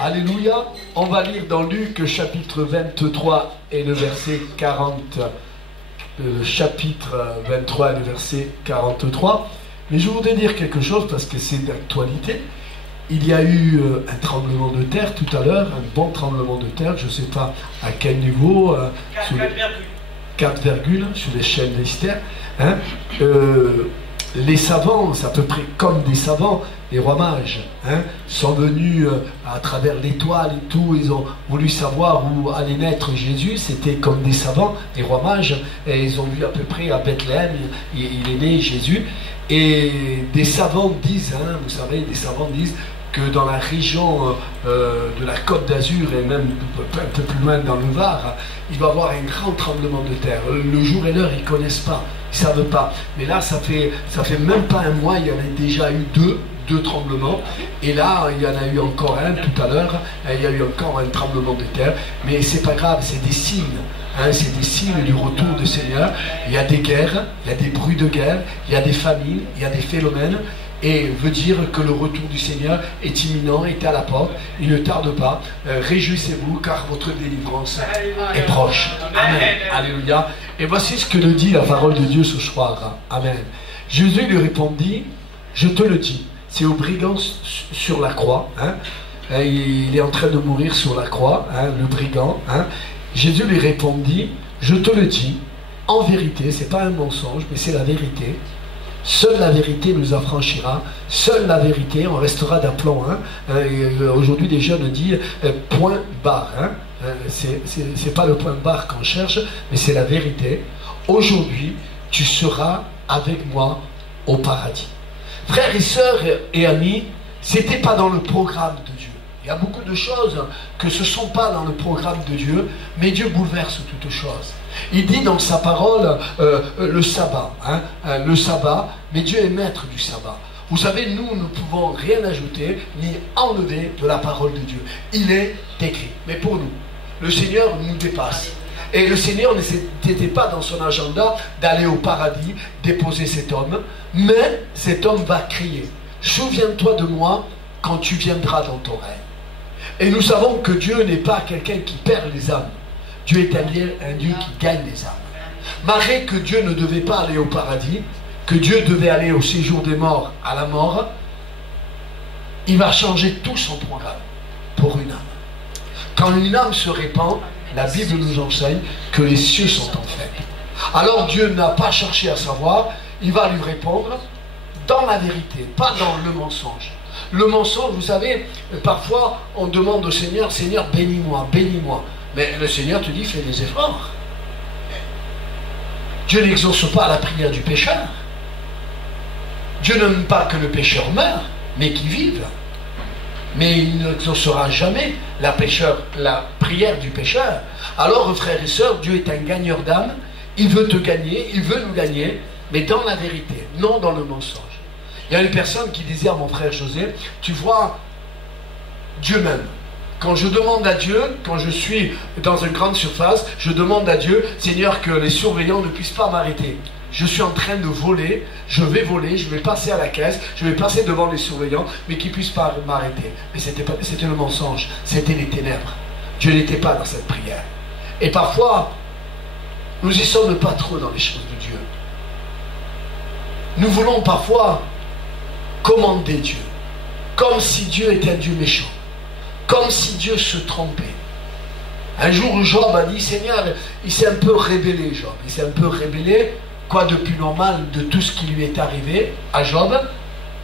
Alléluia. On va lire dans Luc chapitre 23 et le verset 40. Le chapitre 23 et le verset 43. Mais je voudrais dire quelque chose parce que c'est d'actualité. Il y a eu un tremblement de terre tout à l'heure, un bon tremblement de terre, je ne sais pas à quel niveau, 4, sur l'échelle d'Richter. Hein. Les savants, c'est à peu près comme des savants, les rois mages, hein, sont venus à travers l'étoile et tout, ils ont voulu savoir où allait naître Jésus, c'était comme des savants, les rois mages, et ils ont vu à peu près à Bethléem, il est né Jésus, et des savants disent, hein, vous savez, des savants disent que dans la région de la Côte d'Azur et même un peu plus loin dans le Var, il va y avoir un grand tremblement de terre. Le jour et l'heure, ils ne connaissent pas, ils ne savent pas. Mais là, ça fait même pas un mois, il y en a déjà eu deux tremblements. Et là, il y en a eu encore un tout à l'heure, il y a eu encore un tremblement de terre. Mais c'est pas grave, c'est des signes. Hein, c'est des signes du retour du Seigneur. Il y a des guerres, il y a des bruits de guerre, il y a des famines, il y a des phénomènes. Et veut dire que le retour du Seigneur est imminent, est à la porte, il ne tarde pas. Réjouissez-vous car votre délivrance est proche. Amen. Alléluia. Et voici ce que nous dit la parole de Dieu ce soir. Amen. Jésus lui répondit, je te le dis, c'est au brigand sur la croix. Hein. Il est en train de mourir sur la croix, hein, le brigand. Hein. Jésus lui répondit, je te le dis, en vérité, c'est pas un mensonge, mais c'est la vérité. Seule la vérité nous affranchira, seule la vérité, on restera d'aplomb. Hein. Aujourd'hui, les jeunes disent point barre. Hein. C'est pas le point barre qu'on cherche, mais c'est la vérité. Aujourd'hui, tu seras avec moi au paradis. Frères et sœurs et amis, c'était pas dans le programme de Dieu. Il y a beaucoup de choses que ce ne sont pas dans le programme de Dieu, mais Dieu bouleverse toutes choses. Il dit dans sa parole le sabbat, hein, le sabbat, mais Dieu est maître du sabbat. Vous savez, nous ne pouvons rien ajouter ni enlever de la parole de Dieu. Il est écrit. Mais pour nous, le Seigneur nous dépasse. Et le Seigneur n'était pas dans son agenda d'aller au paradis, déposer cet homme, mais cet homme va crier, souviens-toi de moi quand tu viendras dans ton règne. Et nous savons que Dieu n'est pas quelqu'un qui perd les âmes. Dieu est un Dieu qui gagne les âmes. Malgré que Dieu ne devait pas aller au paradis, que Dieu devait aller au séjour des morts, à la mort, il va changer tout son programme pour une âme. Quand une âme se répand, la Bible nous enseigne que les cieux sont en fête. Alors Dieu n'a pas cherché à savoir, il va lui répondre dans la vérité, pas dans le mensonge. Le mensonge, vous savez, parfois on demande au Seigneur, Seigneur bénis-moi, bénis-moi. Mais le Seigneur te dit, fais des efforts. Dieu n'exauce pas la prière du pécheur. Dieu n'aime pas que le pécheur meure, mais qu'il vive. Mais il n'exaucera jamais la prière du pécheur. Alors, frères et sœurs, Dieu est un gagneur d'âme. Il veut te gagner, il veut nous gagner, mais dans la vérité, non dans le mensonge. Il y a une personne qui disait à mon frère José, tu vois, Dieu m'aime. Quand je demande à Dieu, quand je suis dans une grande surface, je demande à Dieu, Seigneur, que les surveillants ne puissent pas m'arrêter. Je suis en train de voler, je vais passer à la caisse, je vais passer devant les surveillants, mais qu'ils ne puissent pas m'arrêter. Mais c'était le mensonge, c'était les ténèbres. Dieu n'était pas dans cette prière. Et parfois, nous n'y sommes pas trop dans les choses de Dieu. Nous voulons parfois commander Dieu, comme si Dieu était un Dieu méchant. Comme si Dieu se trompait. Un jour, Job a dit, Seigneur, il s'est un peu rébellé, Job. Il s'est un peu rébellé, quoi de plus normal de tout ce qui lui est arrivé à Job,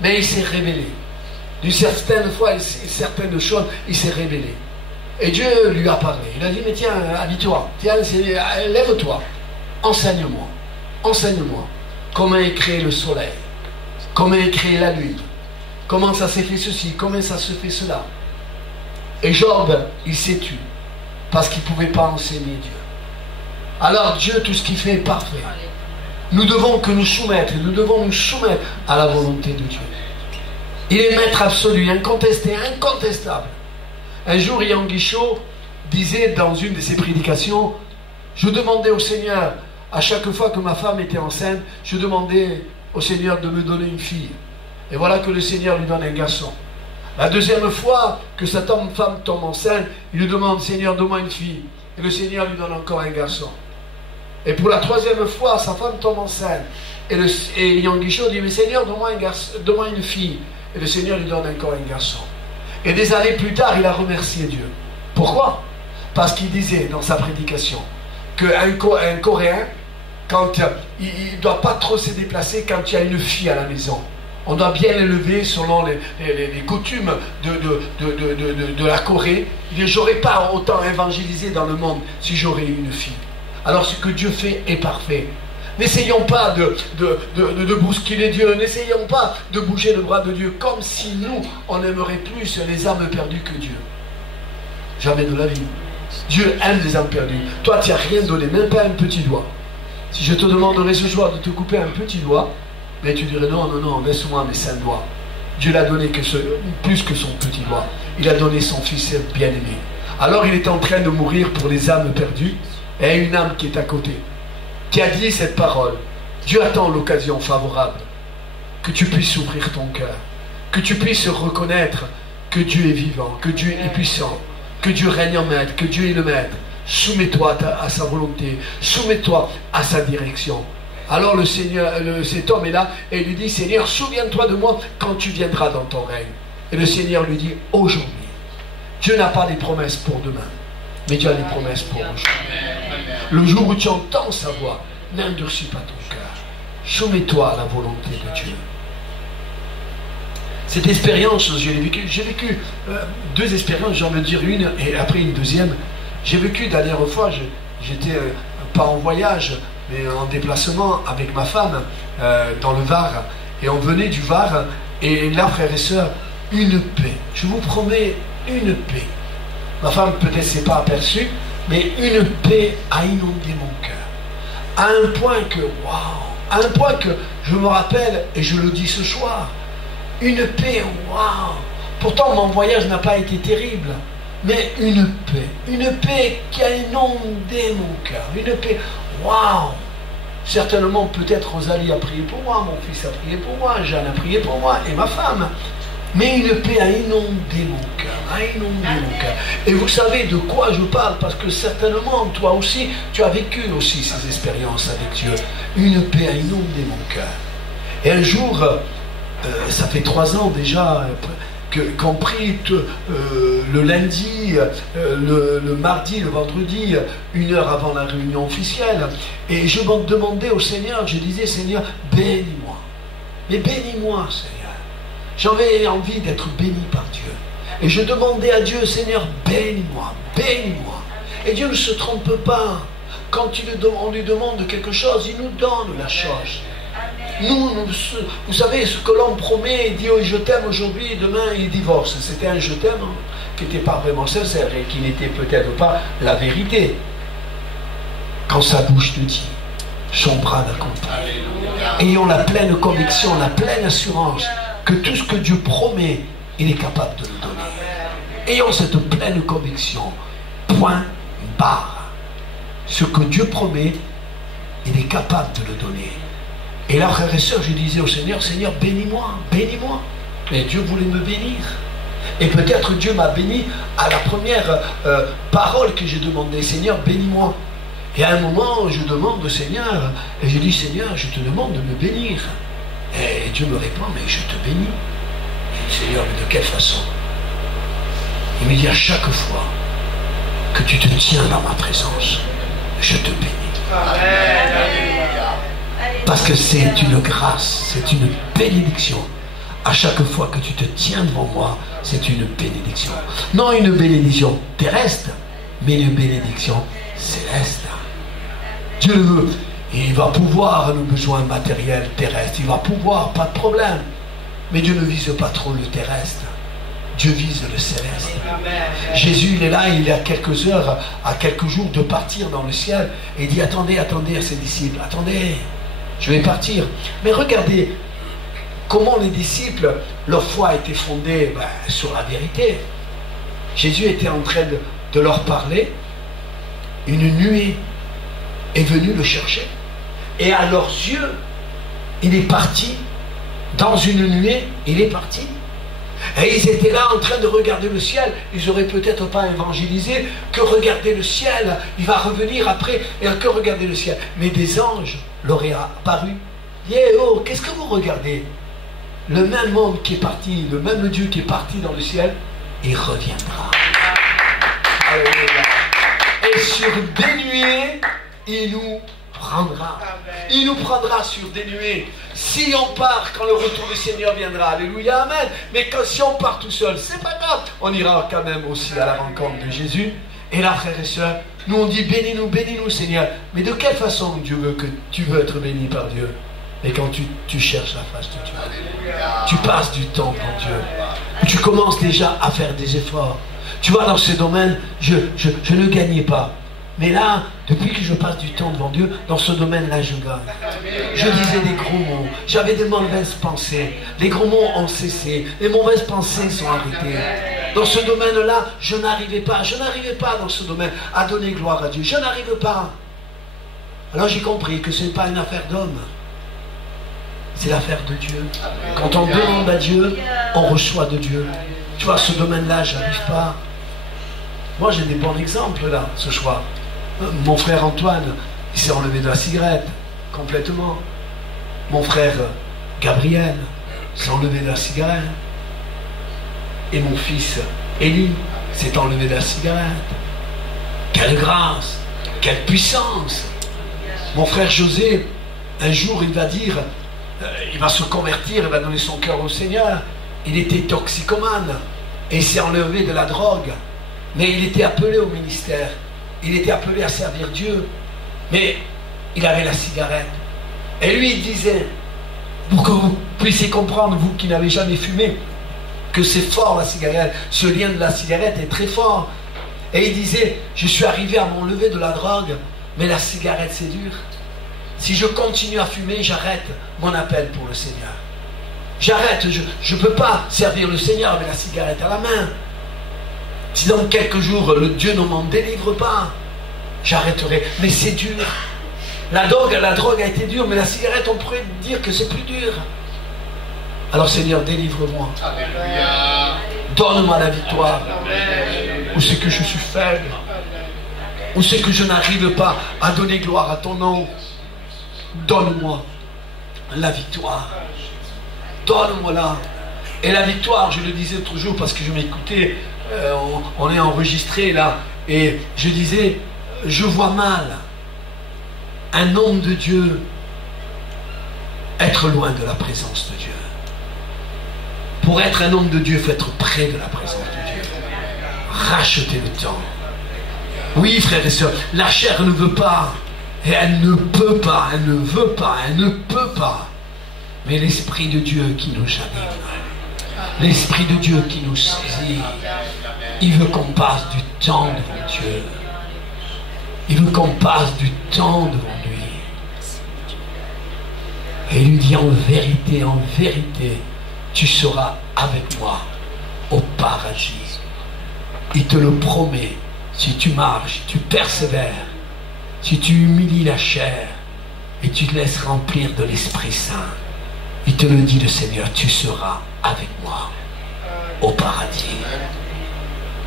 mais il s'est rébellé. D'une certaine fois, certaines choses, il s'est rébellé. Et Dieu lui a parlé. Il a dit, mais tiens, habille-toi, tiens, lève-toi, enseigne-moi, enseigne-moi comment est créé le soleil, comment est créée la lune, comment ça s'est fait ceci, comment ça se fait cela. Et Job, il s'est tué parce qu'il ne pouvait pas enseigner Dieu. Alors Dieu, tout ce qu'il fait est parfait. Nous devons nous soumettre à la volonté de Dieu. Il est maître absolu, incontesté, incontestable. Un jour, Yann Guichot disait dans une de ses prédications, je demandais au Seigneur, à chaque fois que ma femme était enceinte, je demandais au Seigneur de me donner une fille. Et voilà que le Seigneur lui donne un garçon. La deuxième fois que sa femme tombe enceinte, il lui demande, Seigneur, donne-moi une fille. Et le Seigneur lui donne encore un garçon. Et pour la troisième fois, sa femme tombe enceinte. Et Yangisho dit, mais Seigneur, donne-moi une fille. Et le Seigneur lui donne encore un garçon. Et des années plus tard, il a remercié Dieu. Pourquoi? Parce qu'il disait dans sa prédication qu'un Coréen, quand il ne doit pas trop se déplacer quand il y a une fille à la maison. On doit bien l'élever selon les coutumes de la Corée. Il dit, j'aurais pas autant évangélisé dans le monde si j'aurais eu une fille. Alors ce que Dieu fait est parfait. N'essayons pas de bousculer Dieu. N'essayons pas de bouger le bras de Dieu comme si nous, on aimerait plus les âmes perdues que Dieu. Jamais de la vie. Dieu aime les âmes perdues. Toi, tu n'as rien donné, même pas un petit doigt. Si je te demanderais ce soir de te couper un petit doigt, mais tu dirais non, non, non, laisse-moi mes 5 doigts. Dieu l'a donné plus que son petit doigt. Il a donné son fils bien-aimé. Alors il est en train de mourir pour les âmes perdues. Et il y a une âme qui est à côté, qui a dit cette parole. Dieu attend l'occasion favorable, que tu puisses ouvrir ton cœur, que tu puisses reconnaître que Dieu est vivant, que Dieu est puissant, que Dieu règne en maître, que Dieu est le maître. Soumets-toi à sa volonté, soumets-toi à sa direction. Alors cet homme est là et il lui dit, Seigneur, souviens-toi de moi quand tu viendras dans ton règne. Et le Seigneur lui dit, aujourd'hui, Dieu n'a pas des promesses pour demain, mais Dieu a des promesses pour aujourd'hui. Le jour où tu entends sa voix, n'endurcis pas ton cœur. Soumets-toi à la volonté de Dieu. Cette expérience, j'ai vécu 2 expériences, j'en veux dire une et après une deuxième. J'ai vécu la dernière fois, j'étais pas en voyage, mais en déplacement avec ma femme dans le Var. Et on venait du Var, et là, frères et sœurs, une paix. Je vous promets, une paix. Ma femme peut-être ne s'est pas aperçue, mais une paix a inondé mon cœur. À un point que, waouh, à un point que je me rappelle, et je le dis ce soir, une paix, waouh. Pourtant, mon voyage n'a pas été terrible, mais une paix qui a inondé mon cœur, une paix, waouh. Certainement, peut-être Rosalie a prié pour moi, mon fils a prié pour moi, Jeanne a prié pour moi, et ma femme. Mais une paix a inondé mon cœur, Et vous savez de quoi je parle, parce que certainement, toi aussi, tu as vécu aussi ces expériences avec Dieu. Une paix a inondé mon cœur. Et un jour, ça fait 3 ans déjà, qu'on prie le lundi, le mardi, le vendredi, 1 heure avant la réunion officielle. Et je m'en demandais au Seigneur, je disais, Seigneur, bénis-moi. Mais bénis-moi, Seigneur. J'avais envie d'être béni par Dieu. Et je demandais à Dieu, Seigneur, bénis-moi, bénis-moi. Et Dieu ne se trompe pas. Quand on lui demande quelque chose, il nous donne la chose. Vous savez, ce que l'homme promet, il dit, oh, je t'aime aujourd'hui, et demain il divorce. C'était un je t'aime qui n'était pas vraiment sincère et qui n'était peut-être pas la vérité. Quand sa bouche te dit, son bras l'accompagne. Ayons la pleine conviction, la pleine assurance que tout ce que Dieu promet, il est capable de nous donner. Ayons cette pleine conviction. Point barre. Ce que Dieu promet, il est capable de le donner. Et là, frères et sœurs, je disais au Seigneur, Seigneur, bénis-moi, bénis-moi. Et Dieu voulait me bénir. Et peut-être Dieu m'a béni à la première parole que j'ai demandé, Seigneur, bénis-moi. Et à un moment, je demande au Seigneur, et je dis, Seigneur, je te demande de me bénir. Et Dieu me répond, mais je te bénis. Je dis, Seigneur, mais de quelle façon? Il me dit, à chaque fois que tu te tiens dans ma présence, je te bénis. Parce que c'est une grâce, c'est une bénédiction. À chaque fois que tu te tiens devant moi, c'est une bénédiction. Non une bénédiction terrestre, mais une bénédiction céleste. Dieu le veut. Et il va pouvoir nos besoins matériels terrestres. Il va pouvoir, pas de problème. Mais Dieu ne vise pas trop le terrestre. Dieu vise le céleste. Jésus, il est là, il est à quelques heures, à quelques jours de partir dans le ciel. Et il dit, attendez, attendez à ses disciples. Attendez, je vais partir. Mais regardez comment les disciples, leur foi a été fondée sur la vérité. Jésus était en train de leur parler. Une nuée est venue le chercher. Et à leurs yeux, il est parti. Dans une nuée, il est parti. Et ils étaient là en train de regarder le ciel. Ils n'auraient peut-être pas évangélisé que regarder le ciel. Il va revenir après et que regarder le ciel. Mais des anges leur aient apparu. Oh, qu'est-ce que vous regardez? Le même homme qui est parti, le même Dieu qui est parti dans le ciel, il reviendra. Alléluia. Et sur des nuées, il nous prendra. Il nous prendra sur des nuées. Si on part quand le retour du Seigneur viendra, alléluia, amen. Mais si on part tout seul, c'est pas grave. On ira quand même aussi à la rencontre de Jésus. Et là, frères et sœurs, nous on dit bénis-nous, Seigneur. Mais de quelle façon Dieu veut que tu veux être béni par Dieu? Et quand tu cherches la face de Dieu, tu passes du temps pour Dieu. Tu commences déjà à faire des efforts. Tu vois, dans ce domaine, je ne gagnais pas. Mais là, depuis que je passe du temps devant Dieu, dans ce domaine-là, je gagne. Je disais des gros mots. J'avais des mauvaises pensées. Les gros mots ont cessé. Les mauvaises pensées sont arrêtées. Dans ce domaine-là, je n'arrivais pas. Je n'arrivais pas dans ce domaine à donner gloire à Dieu. Je n'arrive pas. Alors j'ai compris que ce n'est pas une affaire d'homme. C'est l'affaire de Dieu. Quand on demande à Dieu, on reçoit de Dieu. Tu vois, ce domaine-là, je n'arrive pas. Moi, j'ai des bons exemples là, ce soir. Mon frère Antoine, il s'est enlevé de la cigarette, complètement. Mon frère Gabriel s'est enlevé de la cigarette. Et mon fils Élie s'est enlevé de la cigarette. Quelle grâce, quelle puissance. Mon frère José, un jour, il va dire, il va se convertir, il va donner son cœur au Seigneur. Il était toxicomane et il s'est enlevé de la drogue. Mais il était appelé au ministère. Il était appelé à servir Dieu. Mais il avait la cigarette. Et lui, il disait, pour que vous puissiez comprendre, vous qui n'avez jamais fumé, que c'est fort la cigarette. Ce lien de la cigarette est très fort. Et il disait, je suis arrivé à m'enlever de la drogue, mais la cigarette c'est dur. Si je continue à fumer, j'arrête mon appel pour le Seigneur. J'arrête, je ne peux pas servir le Seigneur avec la cigarette à la main. Si dans quelques jours, le Dieu ne m'en délivre pas, j'arrêterai. Mais c'est dur. La drogue a été dure, mais la cigarette, on pourrait dire que c'est plus dur. Alors Seigneur, délivre-moi. Donne-moi la victoire. Où c'est que je suis faible? Où c'est que je n'arrive pas à donner gloire à ton nom? Donne-moi la victoire. Donne-moi-la. Et la victoire, je le disais l'autre jour parce que je m'écoutais, on est enregistré là, et je disais, je vois mal un homme de Dieu être loin de la présence de Dieu. Pour être un homme de Dieu, il faut être près de la présence de Dieu. Racheter le temps. Oui, frères et sœurs, la chair ne veut pas, et elle ne peut pas, elle ne veut pas, elle ne peut pas. Mais l'Esprit de Dieu qui nous anime, l'Esprit de Dieu qui nous saisit, il veut qu'on passe du temps devant Dieu. Il veut qu'on passe du temps devant lui. Et il lui dit en vérité, tu seras avec moi au paradis. Il te le promet. Si tu marches, tu persévères, si tu humilies la chair et tu te laisses remplir de l'Esprit Saint, il te le dit le Seigneur, tu seras avec moi au paradis.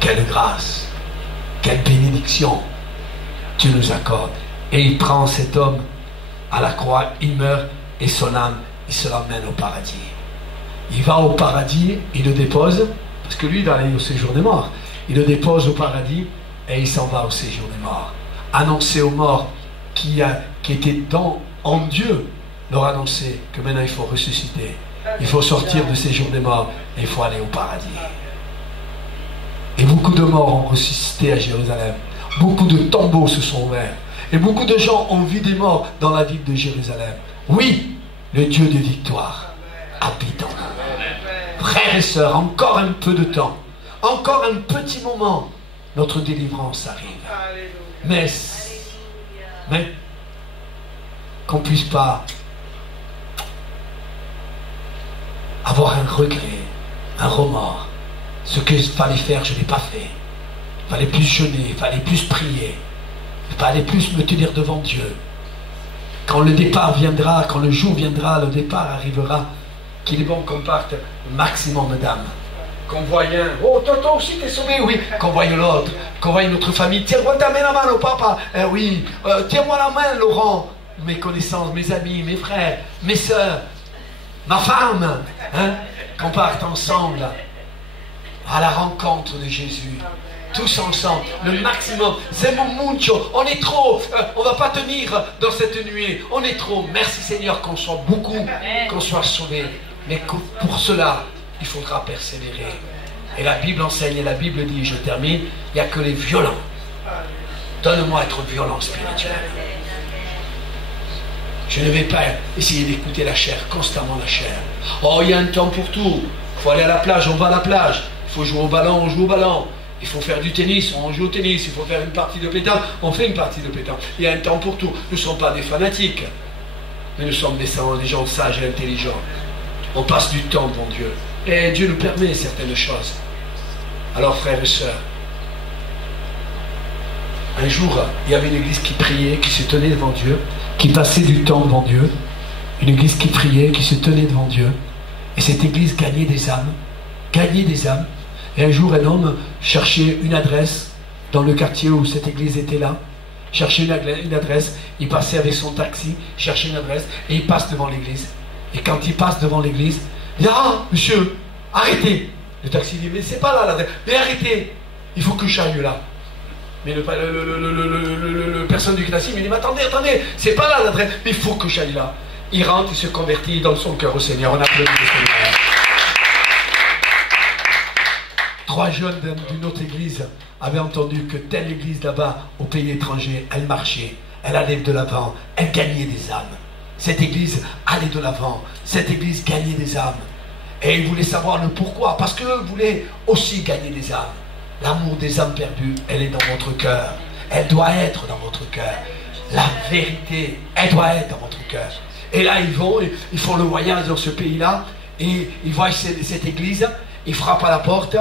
Quelle grâce, quelle bénédiction tu nous accordes. Et il prend cet homme à la croix, il meurt et son âme, il se l'emmène au paradis. Il va au paradis, il le dépose, parce que lui il va aller au séjour des morts. Il le dépose au paradis et il s'en va au séjour des morts. Annoncer aux morts qui étaient en Dieu, leur annoncer que maintenant il faut ressusciter. Il faut sortir du séjour des morts et il faut aller au paradis. Et beaucoup de morts ont ressuscité à Jérusalem. Beaucoup de tombeaux se sont ouverts. Et beaucoup de gens ont vu des morts dans la ville de Jérusalem. Oui, le Dieu de victoire habite en nous. Frères et sœurs, encore un peu de temps. Encore un petit moment, notre délivrance arrive. Mais qu'on ne puisse pas avoir un regret, un remords. Ce qu'il fallait faire, je ne l'ai pas fait. Il fallait plus jeûner, il fallait plus prier. Il fallait plus me tenir devant Dieu. Quand le départ viendra, quand le jour viendra, le départ arrivera, qu'il est bon qu'on parte maximum d'âmes. qu'on voie un. Oh, toi aussi t'es sauvé, oui. Qu'on voie l'autre, qu'on voie notre famille. Tiens-moi ta main la main, au papa. Oui. Tiens-moi la main, Laurent. Mes connaissances, mes amis, mes frères, mes soeurs, ma femme. Hein? Qu'on parte ensemble à la rencontre de Jésus. Tous ensemble, le maximum. C'est mon mucho. On est trop. On ne va pas tenir dans cette nuée. On est trop. Merci Seigneur qu'on soit beaucoup, qu'on soit sauvés. Mais pour cela, il faudra persévérer. Et la Bible enseigne, et la Bible dit, je termine, il n'y a que les violents. Donne-moi être violent spirituel. Je ne vais pas essayer d'écouter la chair, constamment la chair. Oh, il y a un temps pour tout. Il faut aller à la plage, on va à la plage. Il faut jouer au ballon, on joue au ballon. Il faut faire du tennis, on joue au tennis. Il faut faire une partie de pétanque, on fait une partie de pétanque. Il y a un temps pour tout. Nous ne sommes pas des fanatiques, mais nous sommes des gens sages et intelligents. On passe du temps devant Dieu. Et Dieu nous permet certaines choses. Alors frères et sœurs, un jour, il y avait une église qui priait, qui se tenait devant Dieu, qui passait du temps devant Dieu. Une église qui priait, qui se tenait devant Dieu. Et cette église gagnait des âmes. Gagnait des âmes. Et un jour, un homme cherchait une adresse dans le quartier où cette église était là. Cherchait une adresse. Il passait avec son taxi, cherchait une adresse, et il passe devant l'église. Et quand il passe devant l'église, il dit « Ah, monsieur, arrêtez !» Le taxi dit « Mais c'est pas là l'adresse. Mais arrêtez, il faut que j'aille là. » Mais le personne du taxi me dit « Mais attendez, c'est pas là l'adresse, mais il faut que j'aille là. » Il rentre, il se convertit, il donne son cœur au Seigneur. On applaudit le Seigneur. 3 jeunes d'une autre église avaient entendu que telle église là-bas, au pays étranger, elle marchait, elle allait de l'avant, elle gagnait des âmes. Cette église allait de l'avant, cette église gagnait des âmes. Et ils voulaient savoir le pourquoi, parce qu'eux voulaient aussi gagner des âmes. L'amour des âmes perdues, elle est dans votre cœur. Elle doit être dans votre cœur. La vérité, elle doit être dans votre cœur. Et là, ils font le voyage dans ce pays-là, et ils voient cette église, ils frappent à la porte,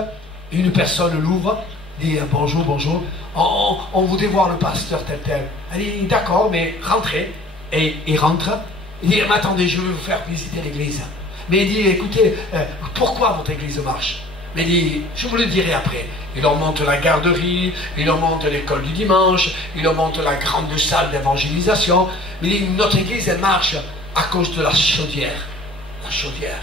une personne l'ouvre, dit bonjour, bonjour, on voudrait voir le pasteur tel. Elle dit d'accord, mais rentrez. Et il rentre, il dit mais attendez, je vais vous faire visiter l'église. Mais il dit écoutez, pourquoi votre église marche? Mais il dit je vous le dirai après. Il leur montre la garderie, il leur montre l'école du dimanche, il leur montre la grande salle d'évangélisation. Mais il dit notre église elle marche à cause de la chaudière. La chaudière.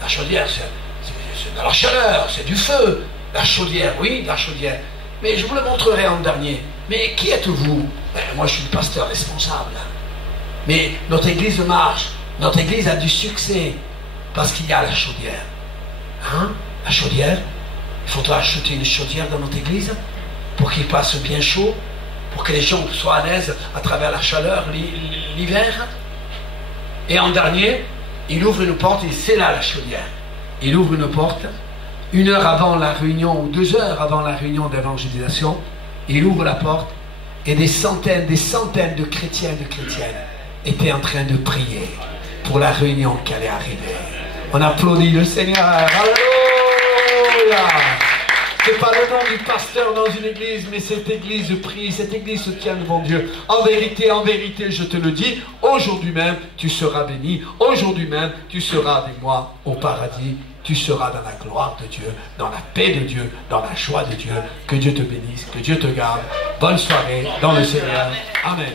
La chaudière, c'est de la chaleur, c'est du feu. La chaudière, oui, la chaudière. Mais je vous le montrerai en dernier. Mais qui êtes-vous? Moi, je suis le pasteur responsable. Mais notre église marche. Notre église a du succès. Parce qu'il y a la chaudière. Hein? La chaudière. Il faudra acheter une chaudière dans notre église pour qu'il passe bien chaud. Pour que les gens soient à l'aise à travers la chaleur l'hiver. Et en dernier, il ouvre une porte et c'est là la chaudière. Il ouvre une porte. 1 heure avant la réunion ou 2 heures avant la réunion d'évangélisation, il ouvre la porte et des centaines de chrétiens et de chrétiennes étaient en train de prier pour la réunion qui allait arriver. On applaudit le Seigneur. Alléluia! C'est pas le nom du pasteur dans une église, mais cette église prie, cette église se tient devant Dieu. En vérité, je te le dis, aujourd'hui même, tu seras béni. Aujourd'hui même, tu seras avec moi au paradis. Tu seras dans la gloire de Dieu, dans la paix de Dieu, dans la joie de Dieu. Que Dieu te bénisse, que Dieu te garde. Bonne soirée dans le Seigneur. Amen.